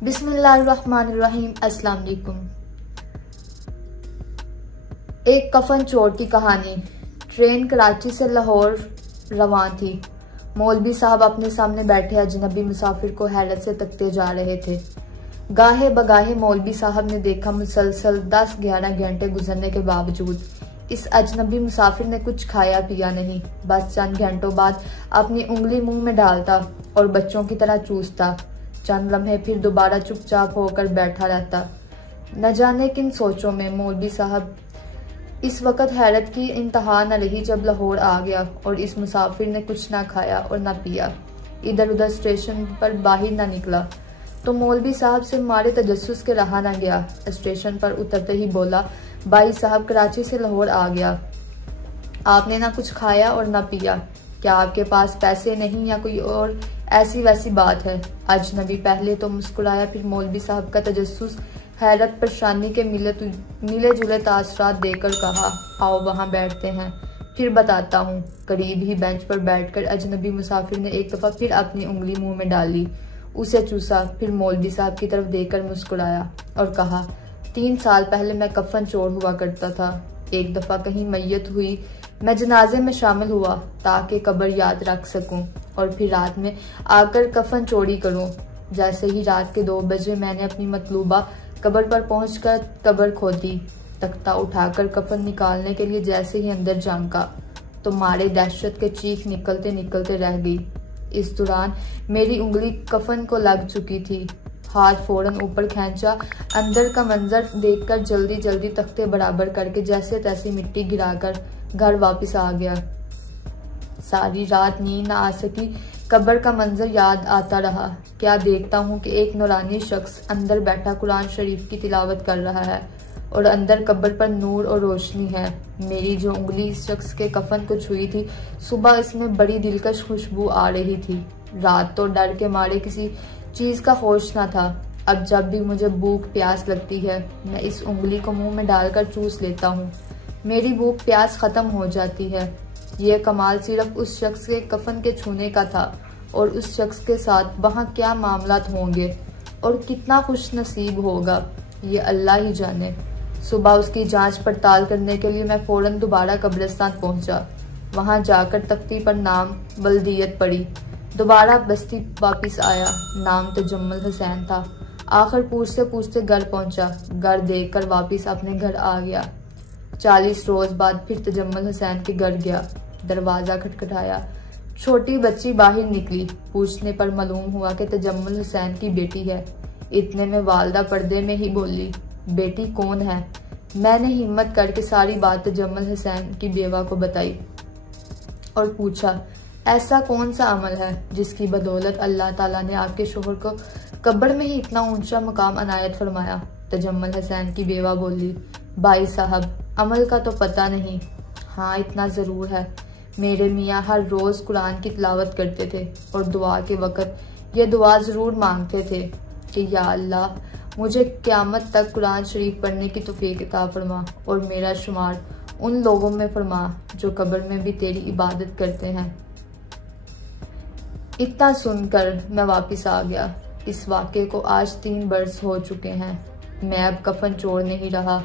बिस्मिल्लाहिर्रहमानिर्रहीम। अस्सलाम वालेकुम। एक कफन चोर की कहानी। ट्रेन कराची से लाहौर रवां थी। मौलवी साहब अपने सामने बैठे अजनबी मुसाफिर को हैरत से तकते जा रहे थे। गाहे बगाहे मौलवी साहब ने देखा मुसलसल 10-11 घंटे गुजरने के बावजूद इस अजनबी मुसाफिर ने कुछ खाया पिया नहीं। बस चंद घंटों बाद अपनी उंगली मुंह में डालता और बच्चों की तरह चूसता। चंद लम्हे फिर दोबारा चुपचाप होकर बैठा रहता। न जाने किन सोचों में मौलवी साहब। इस वक्त हैरत की इंतहा न रही जब लाहौर आ गया और इस मुसाफिर ने कुछ ना खाया और ना पिया, इधर उधर स्टेशन पर बाहर ना निकला तो मौलवी साहब से मारे तजस्सुस के रहा ना गया। स्टेशन पर उतरते ही बोला, भाई साहब कराची से लाहौर आ गया, आपने ना कुछ खाया और ना पिया, क्या आपके पास पैसे नहीं या कोई और ऐसी वैसी बात है? अजनबी पहले तो मुस्कुराया, फिर मौलवी साहब का तजस्सुस हैरत परेशानी के मिले जुले तासरात देकर कहा, आओ वहाँ बैठते हैं, फिर बताता हूँ। करीब ही बेंच पर बैठकर अजनबी मुसाफिर ने एक दफ़ा फिर अपनी उंगली मुंह में डाली, उसे चूसा, फिर मौलवी साहब की तरफ देखकर मुस्कुराया और कहा, 3 साल पहले मैं कफन चोर हुआ करता था। एक दफ़ा कहीं मैयत हुई, मैं जनाजे में शामिल हुआ ताकि कब्र याद रख सकूं और फिर रात में आकर कफन चोरी करूं। जैसे ही रात के 2 बजे मैंने अपनी मतलूबा कब्र पर पहुंचकर कब्र खोदी। तख्ता उठाकर कफन निकालने के लिए जैसे ही अंदर झांका तो मारे दहशत के चीख निकलते निकलते रह गई। इस दौरान मेरी उंगली कफन को लग चुकी थी। हाथ फौरन ऊपर खींचा, अंदर का मंजर देखकर जल्दी जल्दी तख्ते बराबर करके जैसे तैसे मिट्टी गिराकर घर वापस आ गया। सारी रात नींद न आ सकी, कब्र का मंजर याद आता रहा। क्या देखता हूँ कि एक नूरानी शख्स अंदर बैठा कुरान शरीफ की तिलावत कर रहा है और अंदर कब्र पर नूर और रोशनी है। मेरी जो उंगली इस शख्स के कफन को छुई थी, सुबह इसमें बड़ी दिलकश खुशबू आ रही थी। रात तो डर के मारे किसी चीज का होश न था। अब जब भी मुझे भूख प्यास लगती है, मैं इस उंगली को मुंह में डालकर चूस लेता हूँ। मेरी भूख प्यास खत्म हो जाती है। यह कमाल सिर्फ उस शख्स के कफन के छूने का था और उस शख्स के साथ वहाँ क्या मामलात होंगे और कितना खुश नसीब होगा, ये अल्लाह ही जाने। सुबह उसकी जांच पड़ताल करने के लिए मैं फौरन दोबारा कब्रिस्तान पहुंचा। वहां जाकर तख्ती पर नाम बल्दियत पड़ी। दोबारा बस्ती वापस आया। नाम तजम्मुल हुसैन था। आखिर पूछते पूछते घर पहुंचा। घर देखकर वापस अपने घर आ गया। 40 रोज बाद फिर तजम्मुल हुसैन के घर गया। दरवाजा खटखटाया। छोटी बच्ची बाहर निकली। पूछने पर मालूम हुआ कि तजम्मुल हुसैन की बेटी है। इतने में वालदा पर्दे में ही बोली, बेटी कौन है? मैंने हिम्मत करके सारी बात तजम्मुल हुसैन की बेवा को बताई और पूछा, ऐसा कौन सा अमल है जिसकी बदौलत अल्लाह ताला ने आपके शोहर को कब्र में ही इतना ऊंचा मकाम अनायत फरमाया? तजम्मुल हुसैन की बेवा बोली, भाई साहब, अमल का तो पता नहीं, हाँ इतना जरूर है, मेरे मियाँ हर रोज कुरान की तिलावत करते थे और दुआ के वक़्त ये दुआ जरूर मांगते थे कि या अल्लाह, मुझे क़यामत तक कुरान शरीफ पढ़ने की तौफीक अता फरमा और मेरा शुमार उन लोगों में फरमा जो कब्र में भी तेरी इबादत करते हैं। इतना सुनकर मैं वापस आ गया। इस वाक़े को आज 3 बरस हो चुके हैं। मैं अब कफन चोर नहीं रहा।